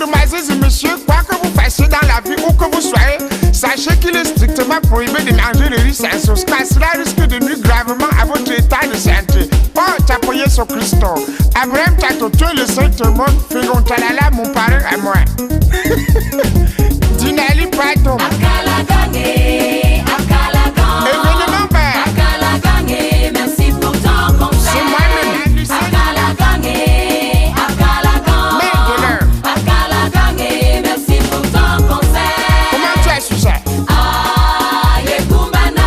demoiselles et messieurs, quoi que vous fassiez dans la vie, où que vous soyez, sachez qu'il est strictement prohibé de manger le riz sans sauce, car cela risque de nuire gravement à votre état de santé. Oh, t'as payé sur Christo. Abraham Tatoto, le Saint-Monde, Fégon Talala, mon parrain à moi. Dinali Pato. Événement vert. Merci pour ton conseil. C'est moi-même. Merci pour ton conseil. Comment tu as su ça?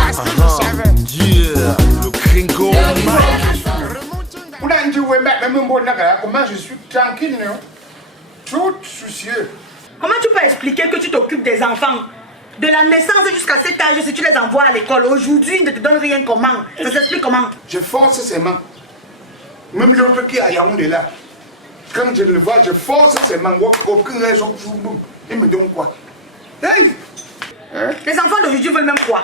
Parce que je savais. Yeah, le gringo. Comment je suis tranquille, non? Tout soucieux. Comment tu peux expliquer que tu t'occupes des enfants de la naissance jusqu'à cet âge si tu les envoies à l'école? Aujourd'hui, ils ne te donnent rien comment? Ça s'explique comment? Je force ses mains. Même l'autre qui est à Yaoundé là. Quand je le vois, je force ses mains. Aucune raison. Il me donne quoi? Hey! Hein? Les enfants d'aujourd'hui veulent même quoi?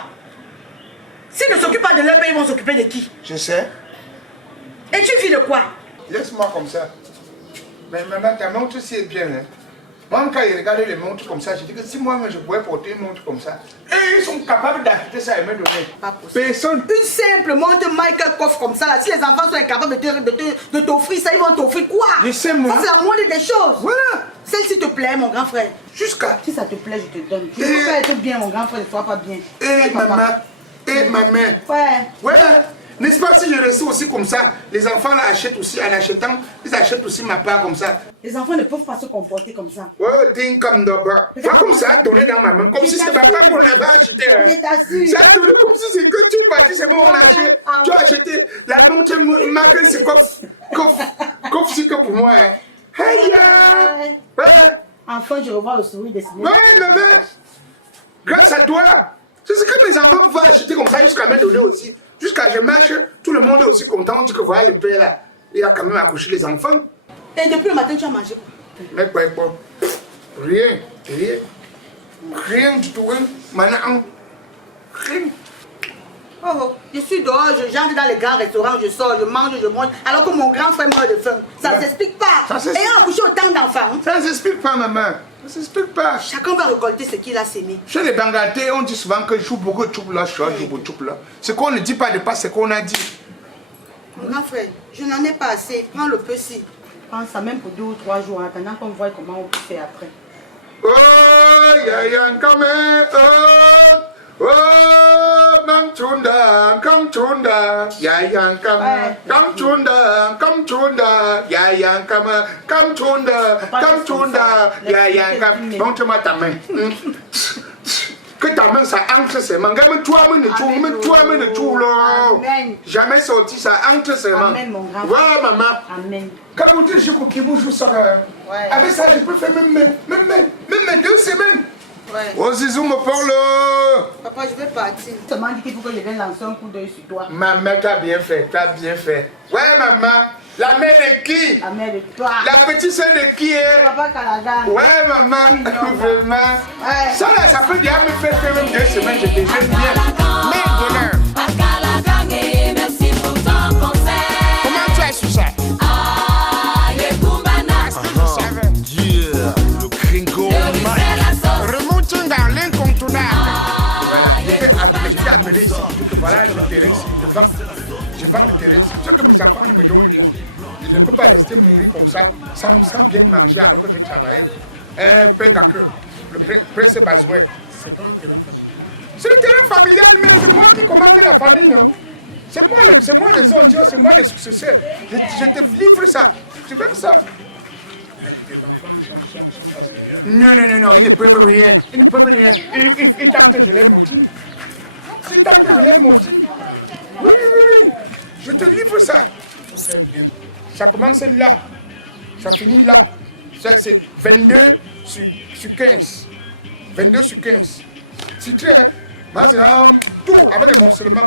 S'ils ne s'occupent pas de leur père, ils vont s'occuper de qui? Je sais. Et tu vis de quoi? Laisse-moi comme ça. Mais maman, ta montre aussi est bien. Hein? Moi, quand ils regardent les montres comme ça, je dis que si moi-même je pouvais porter une montre comme ça, et ils sont capables d'acheter ça et me donner. Pas possible. Personne. Une simple montre Michael Koff comme ça, là, si les enfants sont incapables de t'offrir ça, ils vont t'offrir quoi? Je sais, moi. Ça, c'est la moindre des choses. Voilà. Celle-ci te plaît, mon grand frère. Jusqu'à. Si ça te plaît, je te donne. Tu ne peux pas être bien, mon grand frère, ne sois pas bien. Et Papa. maman. Et ma main. Ouais. Voilà. N'est-ce pas si je reste aussi comme ça, les enfants là achètent aussi, en achetant, ils achètent aussi ma part comme ça. Les enfants ne peuvent pas se comporter comme ça. Ouais, t'es comme d'abord. Pas comme ça, donné dans ma main, comme si c'est papa qu'on l'avait acheté. Hein. Je t'assure. Ça donné comme si c'est que tu es parti, c'est moi au marché. Ah. Tu as acheté la montre, marque, c'est coffre, c'est que pour moi. Hein. Hey, ouais. Enfin, je revois le sourire des cinémas. Ouais, maman. Grâce à toi. C'est ce que mes enfants pouvaient acheter comme ça jusqu'à me donner aussi. Jusqu'à je marche, tout le monde est aussi content. On dit que voilà le père là, il a quand même accouché les enfants. Et depuis le matin, tu as mangé quoi? Mais quoi? Rien. Rien du tout. Maintenant, rien. Oh, je suis dehors, j'entre dans les grands restaurants, je sors, je mange, alors que mon grand frère meurt de faim. Ça ne s'explique pas. Ça s'explique. Ayant accouché autant d'enfants, Ça ne s'explique pas, maman. Ça ne s'explique pas. chacun va récolter ce qu'il a sémé. Chez les Bangatés, on dit souvent que je joue beaucoup de choup là, je joue beaucoup de choup là. Ce qu'on ne dit pas dépasse ce qu'on a dit. Mon grand frère, je n'en ai pas assez. Prends le peu-ci. Prends ça même pour 2 ou 3 jours, en attendant qu'on voit comment on peut faire après. Oh, ya kame, oh, mam chunda, kam chunda, ya kame, kam chunda, ya kame, kam chunda, ya kame. Montre-moi ta main. Que ta main ça entre ses mains. Regarde, toi, Amen. jamais sorti ça entre ses mains. Amen, mon grand frère. Voilà, maman. Amen. Quand vous dites je qui vous joue ça, avec ça je peux faire même 2 semaines. Ouais. Oh Zizou me parle. Papa, je vais partir. Tu m'as dit qu'il faut que je vienne lancer un coup d'œil sur toi. Maman, t'as bien fait. Ouais, maman. La mère de qui? La mère de toi. La petite soeur de qui est? Papa Kalaga. Ouais, maman. Vraiment. Ouais. Ça là, ça peut déjà me faire même 2 semaines, je te jette bien. Merde, Merci pour ton conseil. comment tu as su ça? Parce que je savais. Yeah, le gringo. Remonting dans l'incontournable. Voilà, je t'ai appelé ici. Voilà le terrain ici. Je vends le terrain ici. C'est que mes enfants ne me donnent rien. Je ne peux pas rester mourir comme ça, sans bien manger alors que je travaille. Le prince Bazoué. C'est pas un terrain familial. C'est le terrain familial, mais c'est moi qui commande la famille, non? C'est moi les ondios, c'est moi les successeurs. Je te livre ça. Tu veux ça? Non, ils ne peuvent rien. Ils tentent que je les motive. Ils tentent que je les motive. Oui. Je te livre ça. Ça commence là. Ça finit là. Ça, c'est 22 sur 15. 22 sur 15. C'est très, hein? Tout avec les morcellement.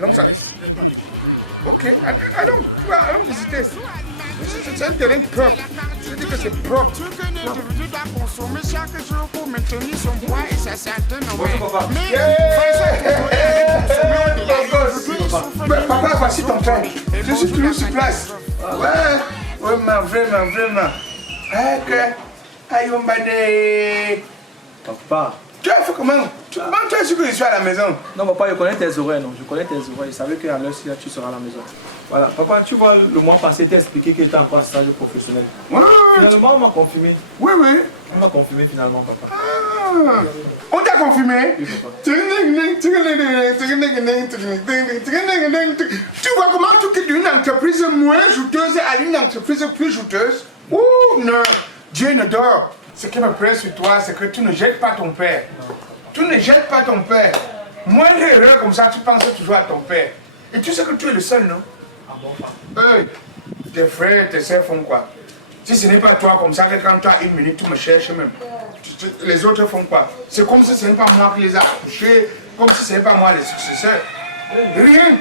Donc ça reste. Ok, allons visiter. C'est un terrain propre. Je dis que c'est propre. Tu que l'individu doit consommer chaque jour pour maintenir son poids et sa santé. Papa, voici ton train. Je suis toujours sur place. Ouais. Vraiment, vraiment, vraiment. Aïe, on va dire. Papa. Tu as fait comment? Comment tu as su que je suis à la maison? Non, papa, je connais tes horaires, non. Je connais tes horaires. Je savais qu'à l'heure, tu seras à la maison. Voilà, papa, tu vois, le mois passé, tu as expliqué que tu étais encore en stage professionnel. Oui, Finalement, on m'a confirmé. oui. On m'a confirmé finalement, papa. Ah. On t'a confirmé? Oui, papa. Tu vois comment tu quittes une entreprise moins jouteuse à une entreprise plus jouteuse? Ouh, non, Dieu ne dort. Ce qui me plaît sur toi, c'est que tu ne jettes pas ton père. Tu ne jettes pas ton père. Moindre erreur comme ça, tu penses toujours à ton père. Et tu sais que tu es le seul, non? Ah bon, papa? Tes frères, tes sœurs font quoi? Si ce n'est pas toi comme ça, que quand tu as une minute, tu me cherches même. Les autres font quoi? C'est comme si ce n'est pas moi qui les a accouchés, comme si ce n'est pas moi les successeurs. Rien.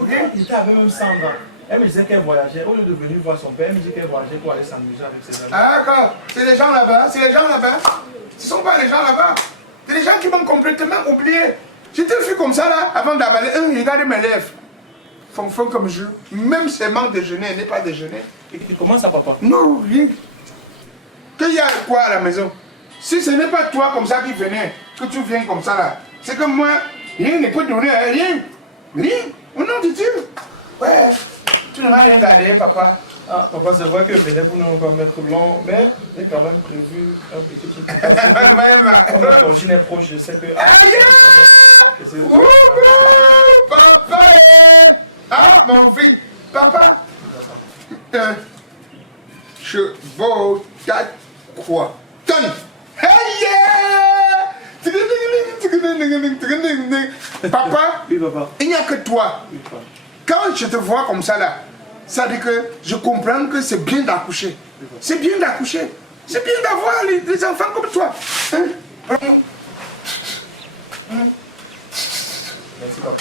Rien. Il était avec même Sandra. Elle me disait qu'elle voyageait. Au lieu de venir voir son père, elle me dit qu'elle voyageait pour aller s'amuser avec ses amis. Ah d'accord, c'est les gens là-bas, c'est les gens là-bas. Ce ne sont pas les gens là-bas. C'est les gens qui m'ont complètement oublié. J'étais vu comme ça là, avant d'avaler. Regardez mes lèvres. Font comme je. Même c'est manque déjeuner, n'est pas déjeuner. Et comment ça, papa? Non, rien. Qu'il y a quoi à la maison? Si ce n'est pas toi comme ça qui venais, que tu viens comme ça là, c'est que moi, rien ne peut donner, rien. Rien. Au nom de Dieu. Ouais. Tu ne m'as rien gardé, papa. Ah, papa, c'est vrai que je venais pour nous encore mettre blanc, mais j'ai quand même prévu un petit truc. Comme la cantine est proche, je sais que. Aïe! Papa! Ah, mon fils! Papa! Chevaux, 4 quoi? Tonne! Papa, Oui, papa. il n'y a que toi. Oui, papa. Quand je te vois comme ça là, ça veut dire que je comprends que c'est bien d'accoucher. C'est bien d'accoucher. C'est bien d'avoir les enfants comme toi. Hein? Merci, papa.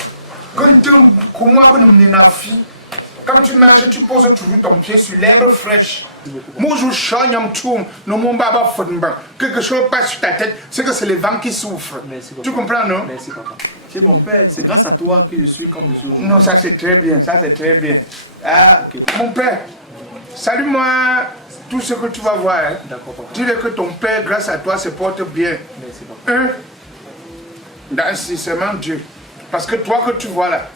Quand tu marches, tu poses toujours ton pied sur l'herbe fraîche. Moi, je chante un tour, quelque chose passe sur ta tête, c'est que c'est le vent qui souffre. Merci, papa. Tu comprends, non? Merci, papa. C'est mon père, c'est grâce à toi que je suis comme je suis aujourd'hui. Non, ça c'est très bien, ça c'est très bien. Ah, mon père, salue-moi tout ce que tu vas voir. Hein. D'accord, papa. Dis-le que ton père, grâce à toi, se porte bien. Merci, papa. Hein? C'est seulement Dieu. Parce que toi que tu vois là,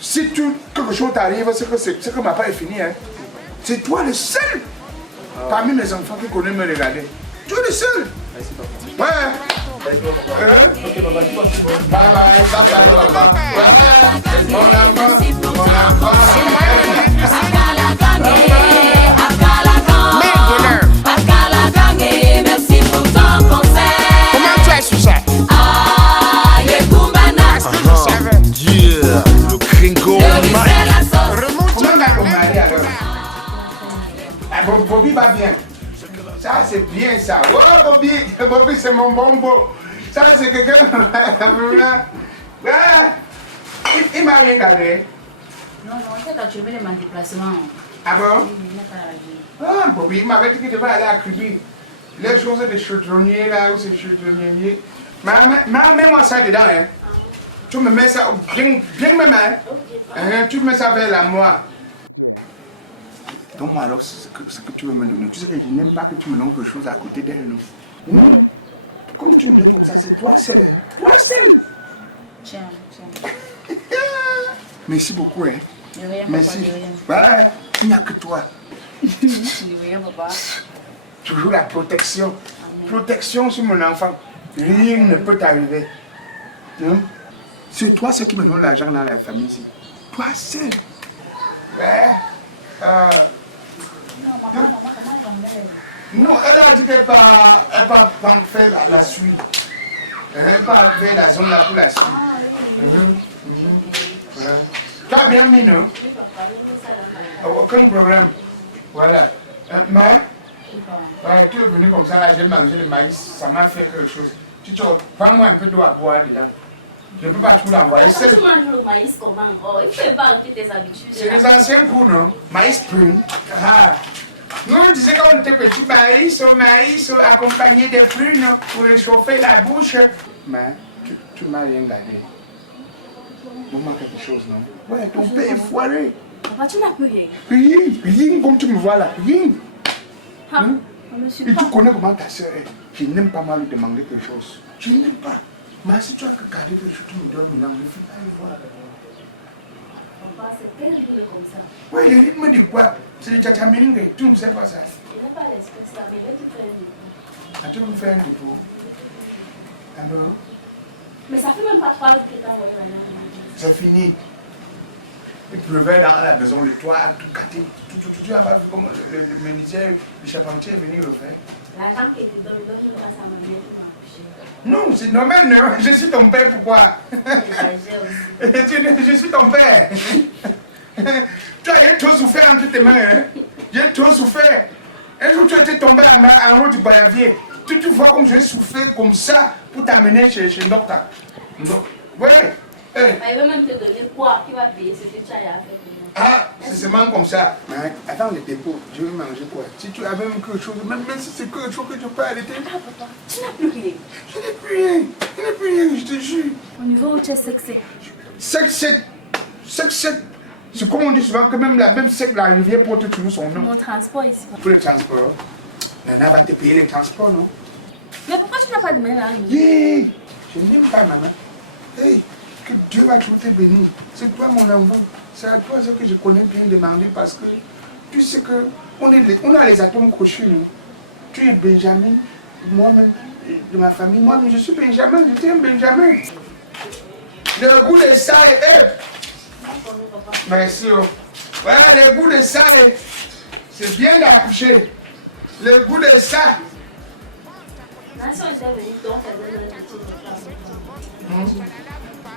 si quelque chose t'arrive, c'est que ma part est finie. Hein? C'est toi le seul parmi mes enfants qui connaissent me regarder. Tu es le seul. Merci, papa. Ouais. Ok, papa, tu vas se voir. Bye bye, papa. Ouais. Mon enfant, Merci pour mon ton enfant. Merci pour ton conseil. Comment tu as su ça? Yeah, le Gringo Remonte Comment la on lèvre. marie alors? Ah, Bobby va bien. Ça c'est bien ça. Oh Bobby, Bobby c'est mon bonbon. Ça c'est quelqu'un. Ouais. Il m'a rien gardé. Non, en fait, actuellement, il est en déplacement. Ah bon? Oui, il n'est pas à la vie. Ah Bobby, il m'avait dit qu'il devait aller à Cuba. Les choses de chaudronnier là, où c'est chaudronnier. Mets-moi ça dedans, hein. Tu me mets ça bien, bien même, hein. Hein, tu mets ça vers la moi. Donne-moi alors ce que tu veux me donner. Tu sais que je n'aime pas que tu me donnes quelque chose à côté d'elle, non? Non. Comme tu me donnes comme ça, c'est toi seul, hein. Toi seul. Tiens. Merci beaucoup, hein. De rien, Merci. papa, de rien. Ouais, il n'y a que toi. De rien, papa. Toujours la protection. Protection sur mon enfant. Rien ne peut t'arriver. Hein? C'est toi ce qui me donne l'argent dans la famille ici. Toi seul. Ouais. Non, maman, comment elle va me Non, elle a dit qu'elle va faire la suite. Elle va faire la zone là pour la suite. Voilà. Tu as bien mis, non? Aucun problème. Voilà. Mais, ouais, tu es venu comme ça, là, j'ai mangé le maïs, ça m'a fait quelque chose. Prends-moi un peu d'eau à boire dedans. Je ne peux pas tout l'envoyer. Pourquoi tu manges le maïs comment? Oh, il faut épargner tes habitudes. C'est les anciens coups, non? Maïs prune. Ah. Nous, on disait quand on était petit, maïs accompagné de prunes pour réchauffer la bouche. Mais tu ne m'as rien gardé. Donne-moi quelque chose, non? Ouais, ton père est foiré. Papa, tu n'as plus rien. Rien comme tu me vois là, rien. Ah, monsieur, Et tu connais comment ta soeur est. Je n'aime pas mal lui demander quelque chose. Je n'aime pas. Mais si tu as que garder quelque chose, tu me donnes maintenant, ne fais pas le voir. Papa, c'est tel qu'il est comme ça. Oui, le rythme de quoi? C'est le tchatchaméringue, tu ne sais pas ça. Il n'a pas l'espèce là, mais il va te faire un dépôt. Ah, tu veux me faire un dépôt? Alors? Mais ça fait même pas 3 jours que t'as envoyé la même. C'est fini. Il pleuvait dans la maison, le toit a tout gâté. Tu n'as pas vu comment le menuisier, le charpentier est venu le faire? L'argent qui te donne grâce à ma mère qui m'a accouché. Non, c'est normal, non. Je suis ton père, pourquoi? J'exagère aussi. Je suis ton père. Tu as trop souffert entre tes mains. Hein? J'ai trop souffert. Un jour, tu étais tombé en haut du bayavier. Tu vois comme j'ai souffert comme ça pour t'amener chez le docteur. Oui. Il va même te donner quoi qui va payer ce que tu as à faire pour moi. Ah, c'est seulement comme ça. Mais attends le dépôt, je vais manger quoi? Si tu avais même quelque chose, même si c'est quelque chose que je peux arrêter. Ah, papa, tu n'as plus rien. Je n'ai plus rien. Je n'ai plus rien, je te jure. Au niveau où tu es sec. Sec. C'est comme on dit souvent que même la même sec, la rivière porte toujours son nom. Mon transport ici. Pour le transport, Nana va te payer les transports, non? Mais pourquoi tu n'as pas de main là? Yeah. Je n'aime pas, maman. Hey, que Dieu va toujours te bénir. C'est toi mon enfant. C'est à toi ce que je connais bien demander parce que tu sais que on a les atomes crochus, non? Tu es Benjamin, moi-même, de ma famille, moi-même je suis Benjamin, je suis un Benjamin. Le goût de ça est... Merci. Oh. Voilà, le goût de ça est... C'est bien d'accoucher. Le goût de ça. Nancy, on était venu, donc elle donne un petit peu.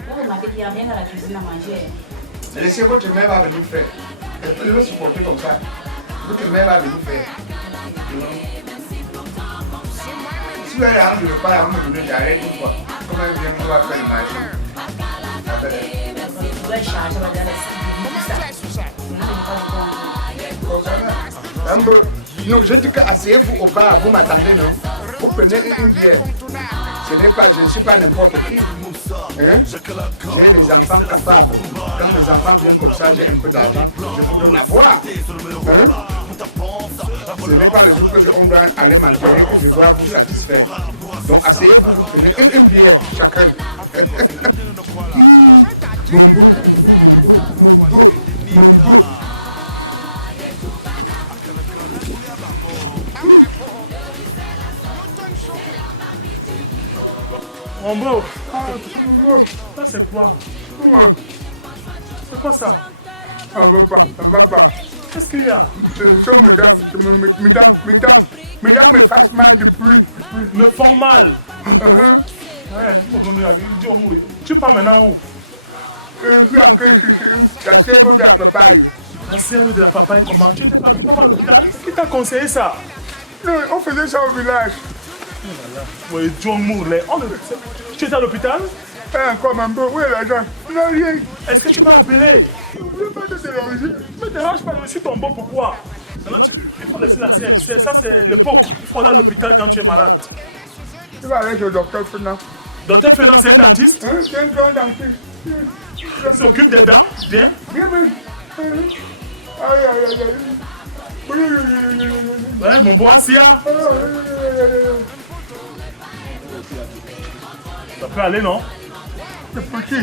Vous remarquez qu'il n'y a rien dans la cuisine à manger. Laissez votre mère va venir faire. Elle peut le supporter comme ça. Votre mère va venir faire. Si elle a envie de pas la me donner, j'arrête une fois. Comment elle vient, on va faire le marché. Tu dois charger, on va dire non, je dis qu'asseyez-vous au bar, vous m'attendez, non? Vous prenez une bière. Je ne suis pas n'importe qui. Hein? J'ai des enfants capables. Quand les enfants viennent comme ça, j'ai un peu d'argent, je vous donne à boire. Hein? Ce n'est pas le jour qu'on doit aller m'entraîner que je dois vous satisfaire. Donc asseyez-vous, vous prenez une bière chacun. Mon beau, ça c'est quoi? C'est quoi ça? Ça va pas. Qu'est-ce qu'il y a? Mesdames me fassent mal depuis. Me font mal. Tu pars maintenant où? La cerveau de la papaye. La cerveau de la papaye, comment? Tu n'étais pas à l'hôpital? Qui t'a conseillé ça? Non, on faisait ça au village. Oui, John Mourley. Tu étais à l'hôpital? Encore un peu, où est l'argent? Non, rien. Est-ce que tu m'as appelé? Je ne veux pas te déranger. Ne me dérange pas, je suis ton bon pourquoi? Maintenant, il faut laisser la scène. Ça, c'est l'époque. Il faut aller à l'hôpital quand tu es malade. Tu vas aller au docteur Fernand. Docteur Fernand, c'est un dentiste? C'est un grand dentiste. Il s'occupe des dents? Bien? Bien, même. Aïe. Ouais, mon bon Assia. Ça peut aller, non? C'est petit.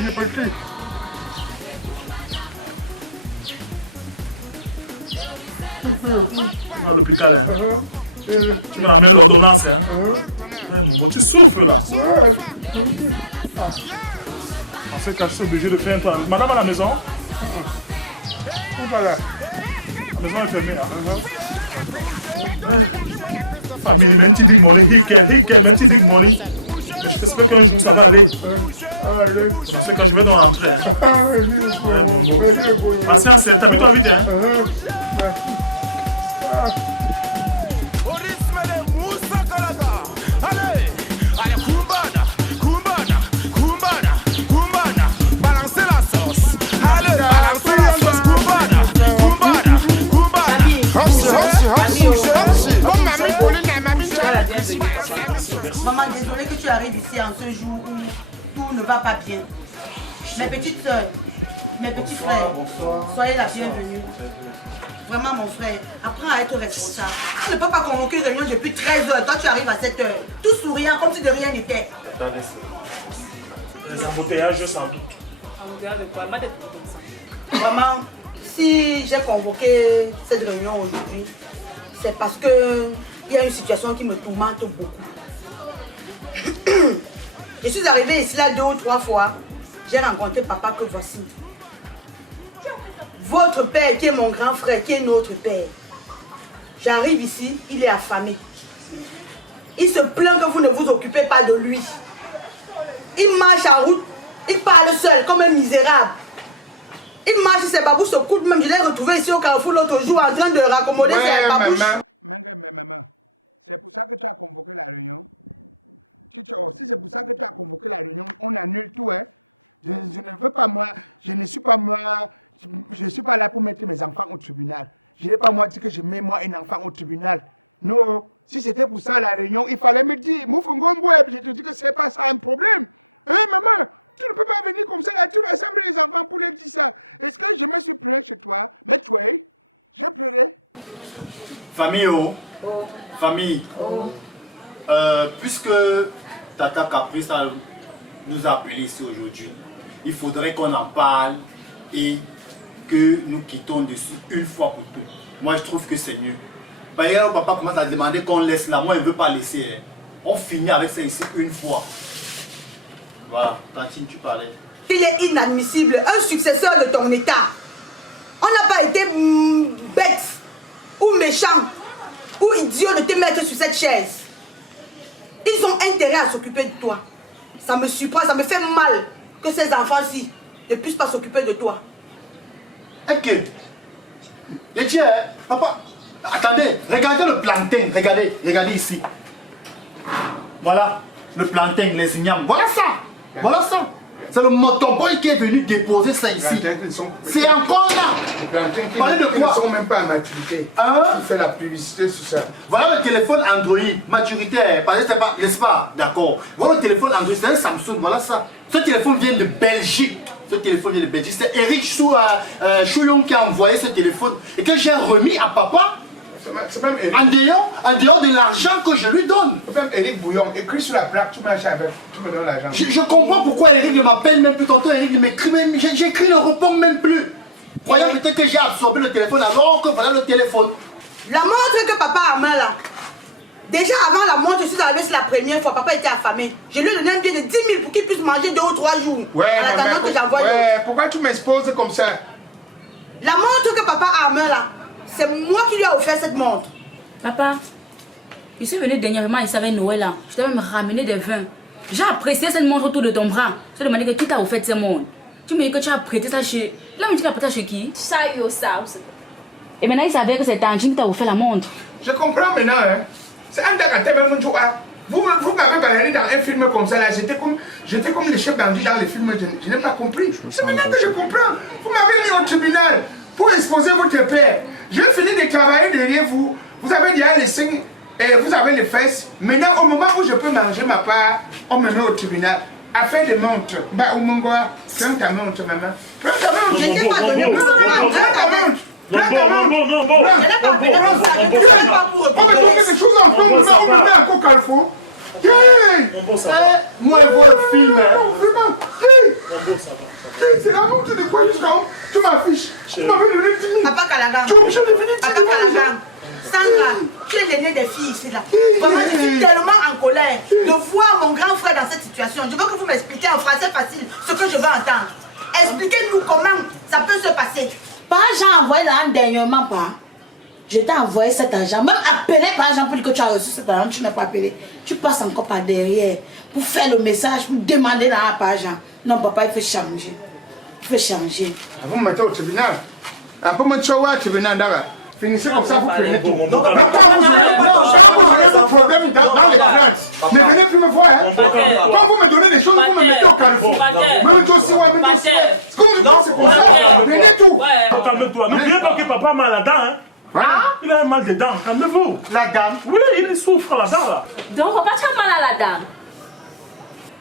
À l'hôpital, hein? Tu me ramènes l'ordonnance, hein? Ouais, mon bon, tu souffres là. En ce cas, je suis obligé de faire un plan. Madame à la maison? Voilà. La maison est fermée, hein? Famille, mais tu dis money, mais tu dis money. Je t'espère qu'un jour ça va aller. Parce que quand je vais dans l'entrée. Patience, t'habitues vite, hein? Balancez la sauce. Allez, balancez la sauce. Maman, désolée que tu arrives ici en ce jour où tout ne va pas bien. Mes petites soeurs, Mes petits Bonsoir, frères, bonsoir. soyez la bienvenue. Vraiment mon frère, apprends à être responsable. Tu ne peux pas convoquer une réunion depuis 13 h, toi tu arrives à 7 h. Tout souriant comme si de rien n'était. Attendez, les embouteillages, je sens tout. Embouteillage de quoi? Ma tête comme ça. Vraiment, si j'ai convoqué cette réunion aujourd'hui, c'est parce que il y a une situation qui me tourmente beaucoup. Je suis arrivée ici là 2 ou 3 fois. J'ai rencontré papa que voici. Votre père qui est mon grand frère, qui est notre père. J'arrive ici, il est affamé. Il se plaint que vous ne vous occupez pas de lui. Il marche en route, il parle seul comme un misérable. Il marche, ses babous se coupent même. Je l'ai retrouvé ici au Carrefour l'autre jour en train de raccommoder ses babouches. Maman. Famille, famille, puisque Tata Caprice nous a appelés ici aujourd'hui, il faudrait qu'on en parle et que nous quittons dessus une fois pour toutes. Moi, je trouve que c'est mieux. D'ailleurs, papa commence à demander qu'on laisse là. Moi, il ne veut pas laisser. Hein. On finit avec ça ici une fois. Voilà, Tantine, tu parlais. Il est inadmissible, un successeur de ton état. On n'a pas été bête ou méchant ou idiot de te mettre sur cette chaise. Ils ont intérêt à s'occuper de toi. Ça me surprend, ça me fait mal que ces enfants-ci ne puissent pas s'occuper de toi. Ok. Et tiens, papa, attendez, regardez le plantain, regardez ici. Voilà, le plantain, les ignames, voilà ça. C'est le motoboy qui est venu déposer ça ici. C'est encore là. Les plantains qui Parlez de quoi? ne sont même pas à maturité. Hein? Qui fait la publicité sur ça. Voilà le téléphone Android, maturité, n'est-ce pas? D'accord. Voilà le téléphone Android, c'est un Samsung, voilà ça. Ce téléphone vient de Belgique. C'est Eric Chouillon qui a envoyé ce téléphone et que j'ai remis à papa. C'est même Eric. En dehors de l'argent que je lui donne. C'est même Eric Bouillon. Écrit sur la plaque, tu m'achètes avec. Tu me donnes l'argent. Je comprends pourquoi Eric ne m'appelle même plus. Tantôt Eric ne m'écrit même. J'écris, ne répond même plus. Croyant peut-être que j'ai absorbé le téléphone alors que voilà le téléphone. La montre que papa a main là. Déjà avant la montre, je suis arrivée, c'est la première fois, papa était affamé. Je lui ai donné un billet de 10 000 pour qu'il puisse manger 2 ou 3 jours. Ouais, en attendant que j'envoie ouais, pourquoi tu m'exposes comme ça? La montre que papa a en main là, c'est moi qui lui ai offert cette montre. Papa, je suis venue dernièrement ici avec Noël là. Je t'ai même ramené des vins. J'ai apprécié cette montre autour de ton bras. Je t'ai demandé que qui t'a offert cette montre. Tu me dis que tu as prêté ça chez... Là, tu l'as prêté chez qui? Et maintenant, il savait que c'est Tantine qui t'a offert la montre. Je comprends maintenant, hein. C'est un vous m'avez balayé dans un film comme ça là, j'étais comme le chef bandit dans les films, je n'ai pas compris. C'est maintenant que je comprends. Vous m'avez mis au tribunal pour exposer votre père. J'ai fini de travailler derrière vous. Vous avez déjà les signes et vous avez les fesses. Maintenant, au moment où je peux manger ma part, on me met au tribunal. Affaire de montre. Bah, au Mongoa, prends ta montre, maman. Prends ta montre. Je n'ai pas donné pour ça. Prends ta montre. Je n'ai pas pour On me donne quelque chose en tombe, on me met encore Carrefour. Moi, je vois le film. Non, vraiment. C'est la montre de quoi jusqu'à où? Tu m'affiches. Tu m'avais donné 10 000. Papa Kalagan. Tu es obligé de venir 10 Papa 000. Kalagan. Sandra, tu es l'aîné des filles ici là. Vraiment, je suis tellement en colère de voir mon grand frère dans cette situation. Je veux que vous m'expliquiez en français facile ce que je veux entendre. Expliquez-nous comment ça peut se passer. Pas j'ai envoyé l'argent dernièrement, pas. Je t'ai envoyé cet argent. Même appelé par argent pour dire que tu as reçu cet argent, tu n'as pas appelé. Tu passes encore par derrière pour faire le message, pour demander l'argent par argent. Non, papa, il faut changer. Il faut changer. Vous me mettez au tribunal. Après, je suis au tribunal. Finissez comme ça, vous prenez tout. Quand vous avez vos problèmes dans les plaintes, ne venez plus me voir. Hein. Quand vous me donnez des choses, vous me mettez au Carrefour. Même aussi, ce qu'on me dit, c'est comme ça. Venez tout. Calme-toi. N'oubliez pas que papa a mal à la dent. Hein. Il a un mal de dents. Calmez-vous. La dame. Oui, il souffre là-dedans. Là. Donc, papa, tu as mal à la dent.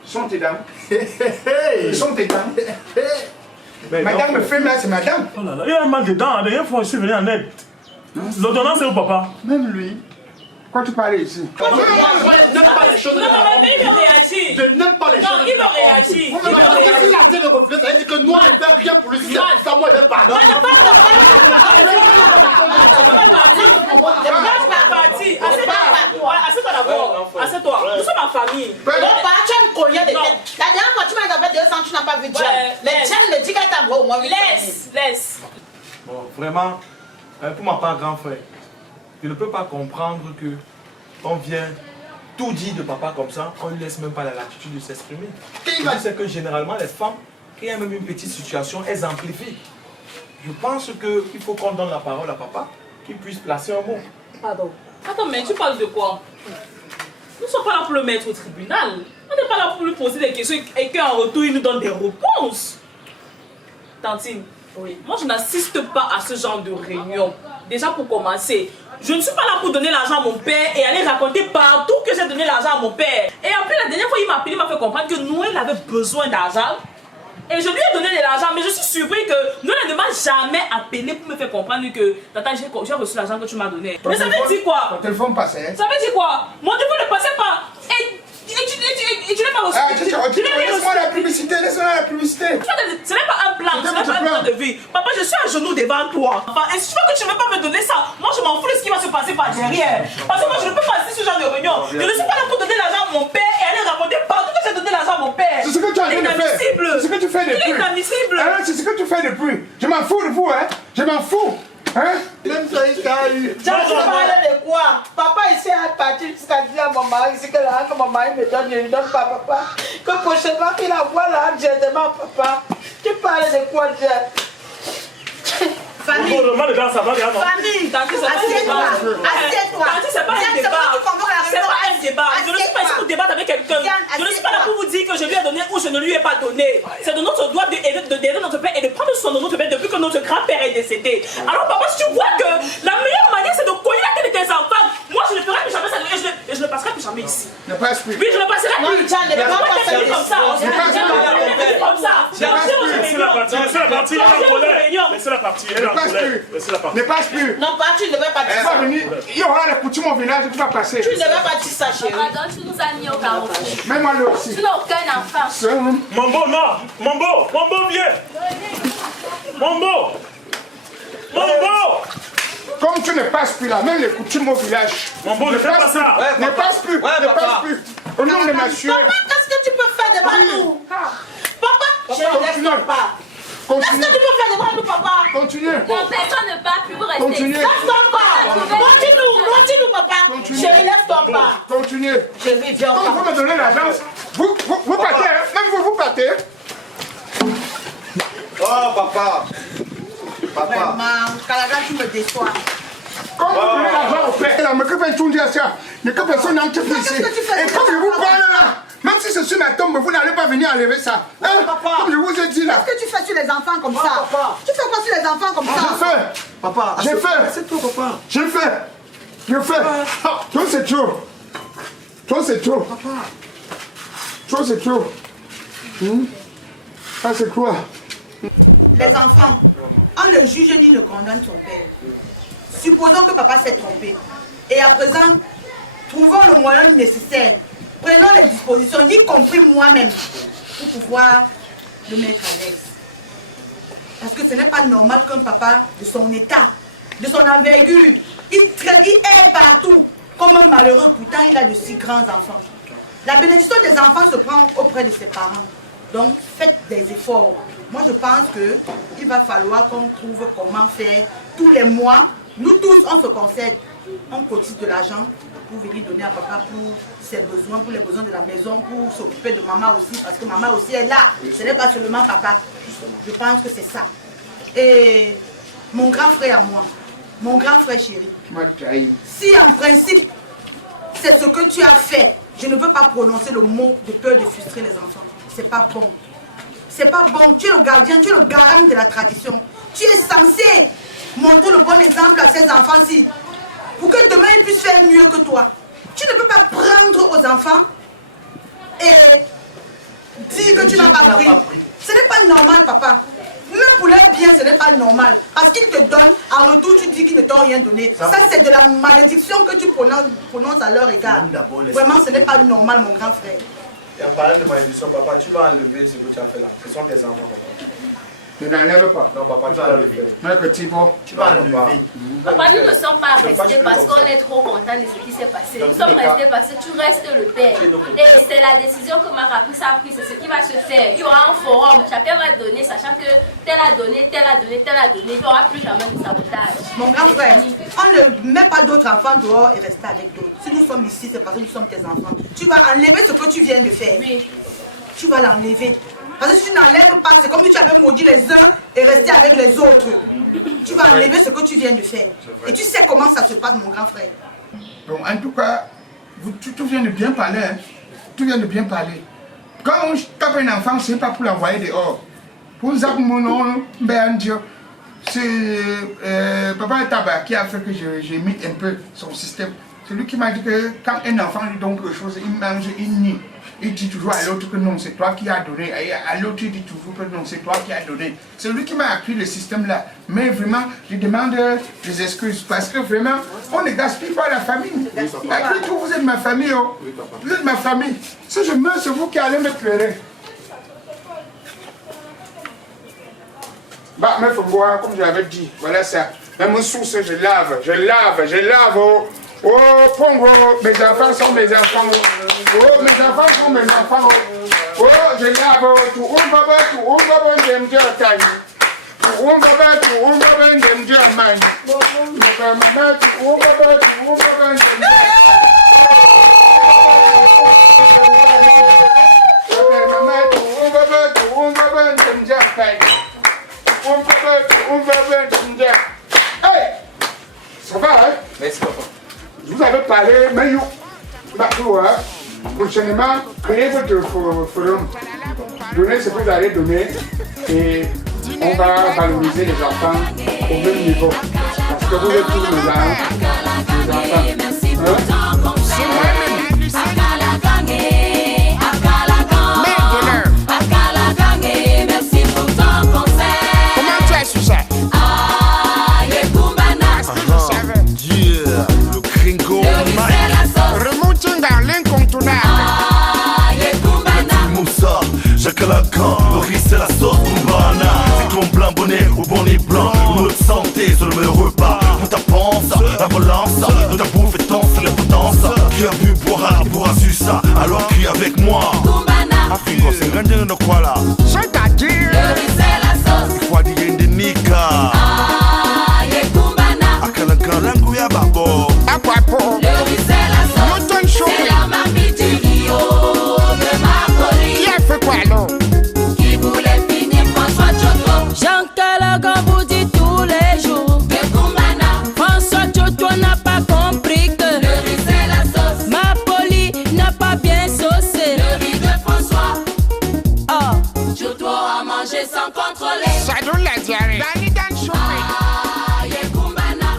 Sont tes dames. Sont tes dames. Madame me fait mal, c'est madame. Oh là là, il a mal dedans. La dernière fois, je suis venu en aide. L'ordonnance, c'est au papa. Même lui. Quand tu parlais ici. Je n'aime pas les choses. Non, mais il me réagit. Je n'aime pas les choses. Non, il me réagit. Parce que s'il a fait le reflet, ça veut dire que nous, on ne fait rien pour lui. Si c'est pour ça, moi, je vais pas. Assieds-toi d'abord. Assieds-toi. Nous sommes en famille. Non, pas, tu as un collier de tête. La dernière fois, tu m'as donné 200, tu n'as pas vu Diane. Mais Diane me dit qu'elle t'envoie au moins 800 000. Laisse. Bon, vraiment, pour ma part, grand frère, je ne peux pas comprendre que on vient tout dire de papa comme ça, on ne laisse même pas la latitude de s'exprimer. Je sais que généralement, les femmes, quand il y a même une petite situation, elles amplifient. Je pense qu'il faut qu'on donne la parole à papa, qu'il puisse placer un mot. Pardon. Attends, mais tu parles de quoi? Nous ne sommes pas là pour le mettre au tribunal. On n'est pas là pour lui poser des questions et qu'en retour, il nous donne des réponses. Tantine, oui. Moi, je n'assiste pas à ce genre de réunion. Déjà, pour commencer, je ne suis pas là pour donner l'argent à mon père et aller raconter partout que j'ai donné l'argent à mon père. Et après, la dernière fois, il m'a appelé, il m'a fait comprendre que Noël avait besoin d'argent. Et je lui ai donné de l'argent, mais je suis surpris que Noël ne m'a jamais appelé pour me faire comprendre que Tata, j'ai reçu l'argent que tu m'as donné. Mais ça veut dire quoi? Ton téléphone passait. Ça veut dire quoi? Mon téléphone ne passait pas. Et tu n'as pas reçu. Laisse-moi la publicité, laisse-moi la publicité. Ce n'est pas un plan, ce n'est pas un plan de vie. Papa, je suis à genoux devant toi. Et si tu vois que tu ne veux pas me donner ça, moi je m'en fous de ce qui va se passer par derrière. Parce que moi je ne peux pas assister ce genre de réunion. Je ne suis pas là pour donner l'argent à mon père et aller raconter partout que j'ai donné l'argent à mon père. C'est ce que tu as dit de faire. C'est ce que tu fais depuis. Il est inadmissible. C'est ce que tu fais depuis. Je m'en fous de vous, hein. Je m'en fous. Hein? Même ça, il t'a eu. Tu parlais de quoi? Papa ici est parti jusqu'à dire à mon mari ici que l'argent que mon mari me donne, je ne lui donne pas papa. Que prochainement qu'il envoie l'argent directement à papa. Tu parlais de quoi, Dieu? Famille. Famille. Assieds-toi. Assieds-toi. C'est pas un débat. C'est pas un débat. Je ne suis pas ici pour débattre avec quelqu'un. Je ne suis pas là pour vous dire que je lui ai donné ou je ne lui ai pas donné. C'est de notre droit d'aider notre père et de prendre soin de notre père depuis que notre grand-père est décédé. Alors papa, si tu vois que la meilleure manière c'est de cogner la tête de tes enfants, moi je ne ferai plus jamais ça et je ne passerai plus jamais ici. Ne passe plus. Oui, je ne passerai plus. Je ne pas passer comme ça. Je ne pas comme ça. Laissez la partie, elle est en colère. Laissez la partie, elle est en colère. Laissez la partie. Ne passe plus. Non, pas, tu ne devais pas dire ça. Il y aura les coutumes au village, tu vas passer. Tu ne devais pas dire ça, chérie. Pardon, tu nous as mis au carreau. Même moi là aussi. Tu n'as aucun enfant. Mambo, non. Mambo, viens. Mambo. Comme tu ne passes plus là, même les coutumes au village. Mambo, ne fais pas ça. Ne passe plus. Ne passe plus. Au nom de ma soeur. Papa, qu'est-ce que tu peux faire devant nous? Papa, je ne laisse pas. Qu'est-ce que tu peux faire devant nous, papa? Continue. Non, personne ne part plus, vous restez. Continue. Lève-toi pas. Continue, papa. Chérie, lève-toi pas. Continue. Chérie, viens. Quand vous me donnez l'argent, vous partez, hein? Même vous partez. Oh, papa. Vraiment, Kalaga, tu me déçois. Quand vous donnez l'argent au père, là, mais que fait-on dire ça? Mais que personne n'entre plus ici. Et comme je vous parle là, même si c'est sur ma tombe, vous n'allez pas venir enlever ça. Hein? Comme je vous ai dit là. Qu'est-ce que tu fais sur les enfants comme ça? Tu fais quoi sur les enfants comme ça? J'ai fait. Papa, J'ai fait. c'est toi, papa. J'ai fait. Toi, c'est trop. Toi, c'est trop. Papa. Toi, c'est trop. Ça, c'est quoi? Les enfants, on ne juge ni ne condamne son père. Supposons que papa s'est trompé. Et à présent, trouvons le moyen nécessaire. Prenons les dispositions, y compris moi-même, pour pouvoir le mettre à l'aise. Parce que ce n'est pas normal qu'un papa, de son état, de son envergure, il est partout, comme un malheureux. Pourtant, il a de si grands enfants. La bénédiction des enfants se prend auprès de ses parents. Donc, faites des efforts. Moi, je pense qu'il va falloir qu'on trouve comment faire tous les mois. Nous tous, on se concède, on cotise de l'argent pour venir donner à papa pour ses besoins, pour les besoins de la maison, pour s'occuper de maman aussi, parce que maman aussi est là. Ce n'est pas seulement papa. Je pense que c'est ça. Et mon grand frère à moi, mon grand frère chéri, si en principe, c'est ce que tu as fait, je ne veux pas prononcer le mot de peur de frustrer les enfants. C'est pas bon. C'est pas bon. Tu es le gardien, tu es le garant de la tradition. Tu es censé montrer le bon exemple à ces enfants-ci pour que demain ils puissent faire mieux que toi. Tu ne peux pas prendre aux enfants et dire que tu n'as pas pris. Ce n'est pas normal, papa. Même pour leur bien, ce n'est pas normal. Parce qu'ils te donnent, en retour, tu dis qu'ils ne t'ont rien donné. Ça c'est de la malédiction que tu prononces à leur égard. Vraiment, ce n'est pas normal, mon grand frère. Et en parlant de malédiction, papa, tu vas enlever ce que tu as fait là. Ce sont tes enfants, papa. Ne l'enlève pas. Non, papa, tu vas enlever. Mais petit bon. Tu vas enlever. Papa, nous ne sommes pas restés parce qu'on est trop contents de ce qui s'est passé. Nous sommes restés parce que tu restes le père. Et c'est la décision que ma caprice a prise, c'est ce qui va se faire. Il y aura un forum, chacun va donner, sachant que tel a donné, tel a donné, tel a donné. Il n'y aura plus jamais de sabotage. Mon grand frère, on ne met pas d'autres enfants dehors et rester avec d'autres. Si nous sommes ici, c'est parce que nous sommes tes enfants. Tu vas enlever ce que tu viens de faire. Oui. Tu vas l'enlever. Parce que si tu n'enlèves pas, c'est comme si tu avais maudit les uns et resté avec les autres. Tu vas enlever ce que tu viens de faire. Et tu sais comment ça se passe, mon grand frère. Bon, en tout cas, tu viens de bien parler. Hein? Tu viens de bien parler. Quand on tape un enfant, ce n'est pas pour l'envoyer dehors. Pour nous avoir mon nom, ben Dieu. C'est Papa Tabac qui a fait que j'imite un peu son système. C'est lui qui m'a dit que quand un enfant lui donne quelque chose, il mange, il nie. Il dit toujours à l'autre que non, c'est toi qui as donné. Et à l'autre, il dit toujours que non, c'est toi qui as donné. C'est lui qui m'a appris le système là. Mais vraiment, je demande des excuses parce que vraiment, on ne gaspille pas la famille. Après tout, vous êtes ma famille. Oh. Vous êtes ma famille. Si je meurs, c'est vous qui allez me pleurer. Bah, mais il faut voir, comme je l'avais dit, voilà ça. Même mon source, je lave. Oh. Oh, Pongo, mes enfants sont mes enfants. Oh, mes enfants sont mes enfants. Oh, je lave tout. Baba, j'aime Dieu, Tani. Baba, j'aime Dieu, Man. Baba, hey! Ça va, hein? Merci, papa. Vous avez parlé, mais prochainement, créez votre forum. Donnez ce que vous allez donner et on va valoriser les enfants au même niveau. Parce que vous êtes tous les enfants. Le riz c'est la sauce Kumbana. C'est comme blanc bonnet ou bonnet blanc. Notre santé sur le meilleur repas. Pour ta panse, la relance de ta bouffe et danse la potence. Qui a vu boire qui pourra su ça. Alors crie avec moi Afriko c'est grand de quoi là. C'est-à-dire Le riz c'est la sauce. Il faut dire de Nika. Akalanka langu ya babo. Akwapo. Le riz c'est la sauce. C'est la mamie du Rio de Mapoli. Qui a fait quoi alors? Qui voulait finir François Tchoto. Jean Calagan vous dit tous les jours Que Kumbana. François Tchoto n'a pas compris que Le riz c'est la sauce. Mapoli n'a pas bien saucé. Le riz de François. Oh, Tchoto a mangé sans contrôler. Ça donne la diarrhée. Dans chauffé.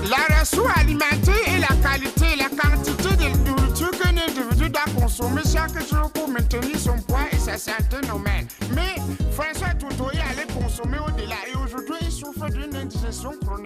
La ressource alimentaire et la qualité, la quantité de nourriture qu'un individu doit consommer chaque jour pour maintenir son poids et sa santé normale. Mais François Tchoto est allé consommer au-delà et aujourd'hui il souffre d'une indigestion chronique.